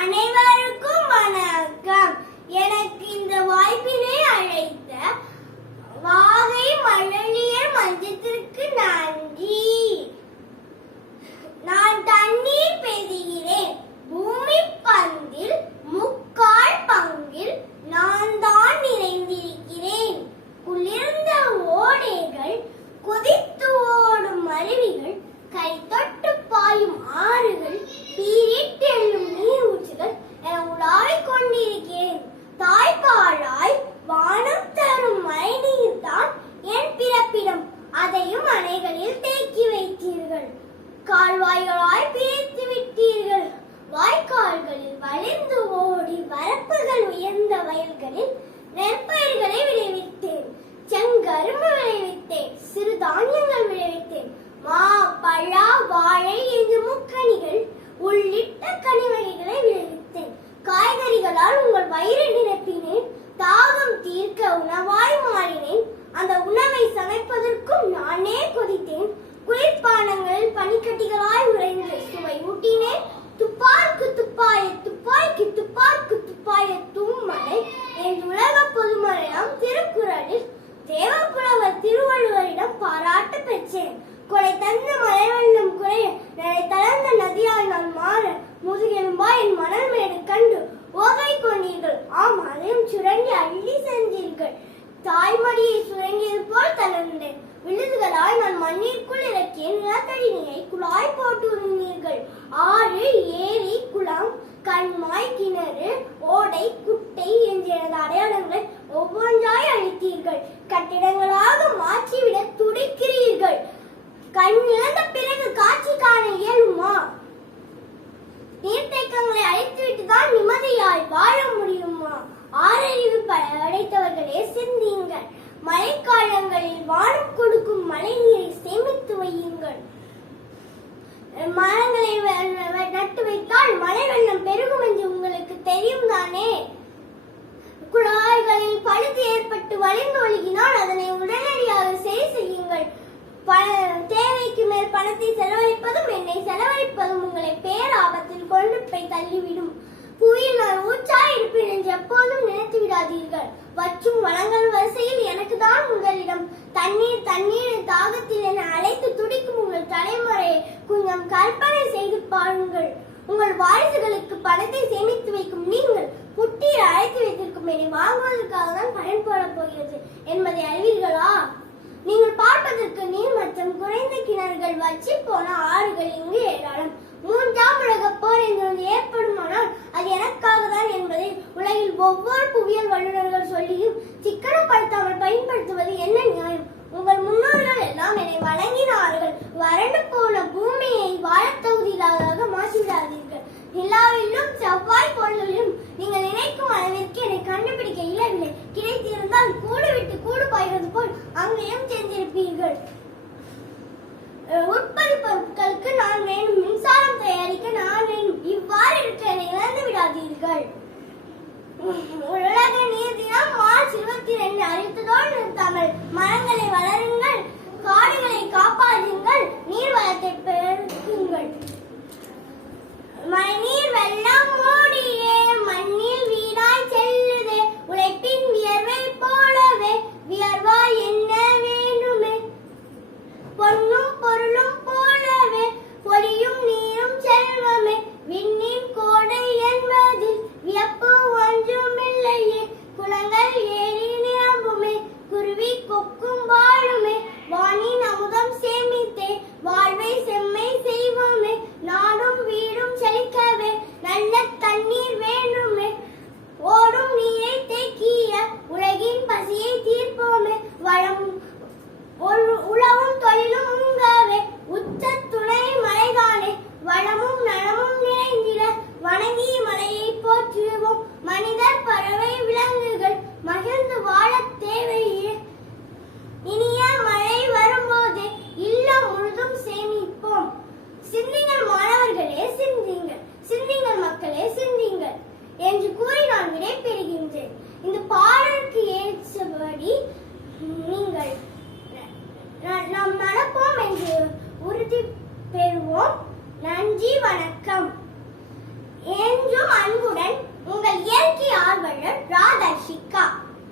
அனைவருக்கும் வணக்கம். எனக்கு இந்த வாய்ப்பினை அழைத்த வாகை மழலியர் மன்றத்திற்கு கால்வாய்களாய் பிரித்து விட்டீர்கள். வாய்க்கால்களில் வளைந்து ஓடி வரப்புகள் உயர்ந்த வயல்களில் நெற்பயிர்களை விளைவித்தேன். செங்கரும்பு விளைவித்தேன். சிறு தானியங்கள் விளைவித்தேன். மா பழா வாழை என்று முக்கணிகள் உள்ளிட்ட கனி வகைகளை விளைவித்தேன். காய்கறிகளால் உங்கள் வயிறு நிரப்பினேன். தாகம் தீர்க்க உணவாய் மாறி பனிக்கட்டிகளாய் உறைந்து சுவை ஊட்டினேன் துப்பார்க்கு துப்பாய துப்பாய்க்கு துப்பார்க்கு துப்பாய தும்மலை என் உலக பொதுமறையாம் திருக்குறளில் தேவப்புலவர் திருவள்ளுவரிடம் பாராட்டு பெற்றேன். கொலை தந்த மழை வெள்ளம் குறைய நடை தளர்ந்த நதியால் நான் மாற முதுகெலும்பா என் மணல் மேடு கண்டு ஓகை கொண்டீர்கள். ஆம் அதையும் சுரண்டி அள்ளி சென்றீர்கள் தாய்மடியை சுரங்கியது போல் தளர்ந்தேன். விழுதுகளாய் நான் மண்ணிற்குள் இறக்கிய நிலத்தடி நீரை குழாய் போட்டு உறிந்தீர்கள். ஆறு ஏழு படைத்தவர்களே சிந்தியுங்கள். மழைக்காலங்களில் வானம் கொடுக்கும் மழை நீரை சேமித்து வையுங்கள். மரங்களை நட்டு வைத்தால் மழை வெள்ளம் பெருகும் என்று உங்களுக்கு தெரியும் தானே? குழாய்களில் பழுது ஏற்பட்டு வளைந்து ஒழுகினால் அதனை உடனடியாக சரி செய்யுங்கள். தேவைக்கு மேல் பணத்தை செலவழிப்பதும் என்னை செலவழிப்பதும் உங்களை பேராபத்தில் கொண்டு போய் தள்ளிவிடும். புவியினர் ஊச்சாய் வற்றும் வரிசையில் எனக்கு தான் உங்களிடம் தண்ணீர் தண்ணீர் தாகத்தில் என அழைத்து துடிக்கும் உங்கள் தலைமுறையை கொஞ்சம் கற்பனை செய்து பாருங்கள். உங்கள் வாரிசுகளுக்கு பணத்தை சேமித்து வைக்கும் நீங்கள் புட்டியில் அழைத்து வைத்திருக்கும் என்னை வாங்குவதற்காக தான் பயன்பட போகிறது என்பதை அறிவீர்களா? நீங்கள் பார்ப்பதற்கு நீர் மற்றும் குறைந்த கிணறுகள் வச்சு போன ஆறுகள் இங்கு ஏராளம். மூன்றாம் உலக போர் என்று ஏற்படுமானால் அது எனக்காக தான் என்பதை உலகில் ஒவ்வொரு புவியியல் வல்லுநர்கள் சொல்லியும் சிக்கனப்படுத்தாமல் பயன்படுத்துவது என்ன நியாயம்? உங்கள் முன்னோர்கள் எல்லாம் என்னை வழங்கினார்கள். வறண்டு போன பூமியை வாழத் தகுதியில்லாததாக மாற்றிவிடாதீர்கள் நிலாவிலும் செவ்வாய் கோள்களிலும் நீங்கள் நினைக்கும் அளவிற்கு என்னை கண்டுபிடிக்க இயலவில்லை. கிடைத்திருந்தால் கூடு விட்டு கூடு பாய்வது போல் அங்கேயும் சென்றிருப்பீர்கள் வேணும். உற்பத்தி பொருட்களுக்கு நான் வேணும். மகிழ்ந்து வாழ தேவை இனிய மழை வரும்போது இல்லம் முழுதும் சேமிப்போம். சிந்திங்கள் மாணவர்களே சிந்திங்கள் சிந்திங்கள் மக்களே சிந்திங்கள் என்று கூறி நான் விடை பெறுகின்றேன் இந்த பாடலுக்கு ஏற்றபடி நீங்கள் நாம் நடப்போம் என்று உறுதி பெறுவோம். நன்றி வணக்கம். என்றும் அன்புடன் உங்கள் இயற்கை ஆர்வலர் ராதர்ஷிகா.